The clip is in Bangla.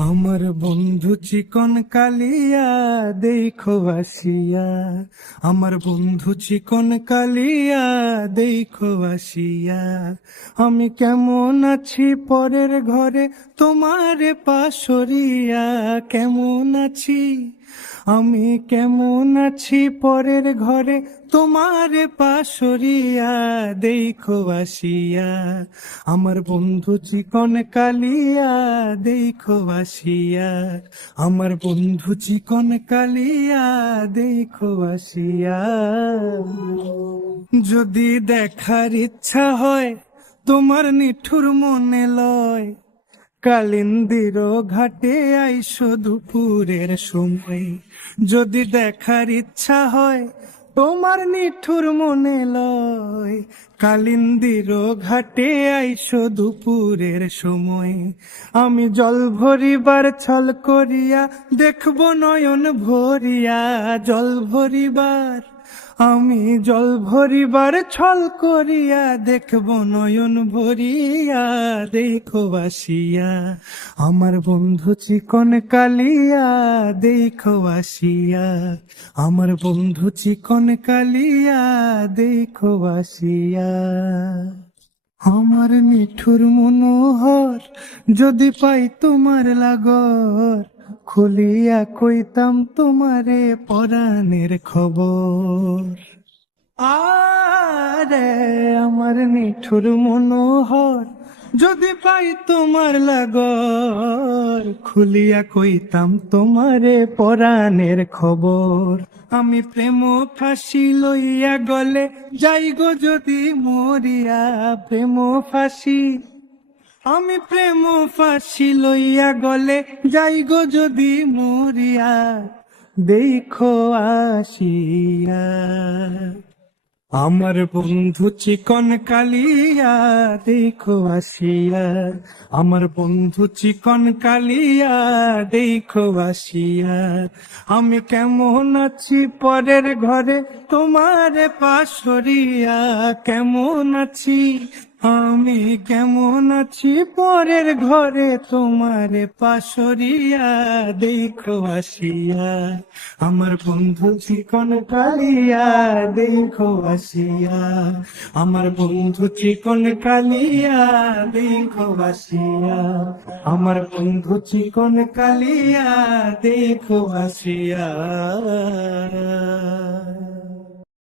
আমার বন্ধু চিকন কালিয়া দেখো আসিয়া, আমার বন্ধু চিকন কালিয়া দেখো আসিয়া। আমি কেমন আছি পরের ঘরে তোমারে পাশরিয়া, কেমন আছি আমি কেমন আছি পরের ঘরে তোমারে পাশরিয়া দেখো আসিয়া। আমার বন্ধু চিকন কালিয়া দেখো আসিয়া, আমার বন্ধু চিকন কালিয়া দেখো আসিয়া। যদি দেখার ইচ্ছা হয় তোমার নিঠুর মনে লয়, কালিন্দির ঘাটে আইসো দুপুরের সময়। যদি দেখার ইচ্ছা হয় তোমার নিঠুর মনে লয়, কালিন্দির ঘাটে আইসো দুপুরের সময়। আমি জল ভরিবার ছল করিয়া দেখবো নয়ন ভরিয়া, জল ভরিবার আমি জল ভরিবার ছল করিয়া দেখব নয়ন ভরিয়া দেখো আসিয়া। আমার বন্ধু চিকন কালিয়া দেখো আসিয়া, আমার বন্ধু চিকন কালিয়া দেখো আসিয়া। আমার নিঠুর মনোহর যদি পাই তোমার লাগর, খুলিয়া কইতাম তোমারে পরাণের খবর। আরে আমার নিঠুর মনোহর যদি পাই তোমার লাগর, খুলিয়া কইতাম তোমারে পরাণের খবর। আমি প্রেম ফাঁসি লইয়া গলে যাই গো যদি মরিয়া, প্রেম ফাঁসি আমি প্রেম ফাঁসি লইয়া গলে যাই গো যদি মরিয়া দেখো আসিয়া। আমার বন্ধু চিকন কালিয়া দেখো আসিয়া, আমার বন্ধু চিকন কালিয়া দেখো আসিয়া। আমি কেমন আছি পরের ঘরে তোমারে পাশরিয়া, কেমন আছি আমি কেমন আছি পরের ঘরে তোমারে পাশরিয়া দেখো আসিয়া। আমার বন্ধু চিকন কালিয়া দেখো আসিয়া, আমার বন্ধু চিকন কালিয়া দেখো আসিয়া, আমার বন্ধু চিকন কালিয়া দেখো আসিয়া।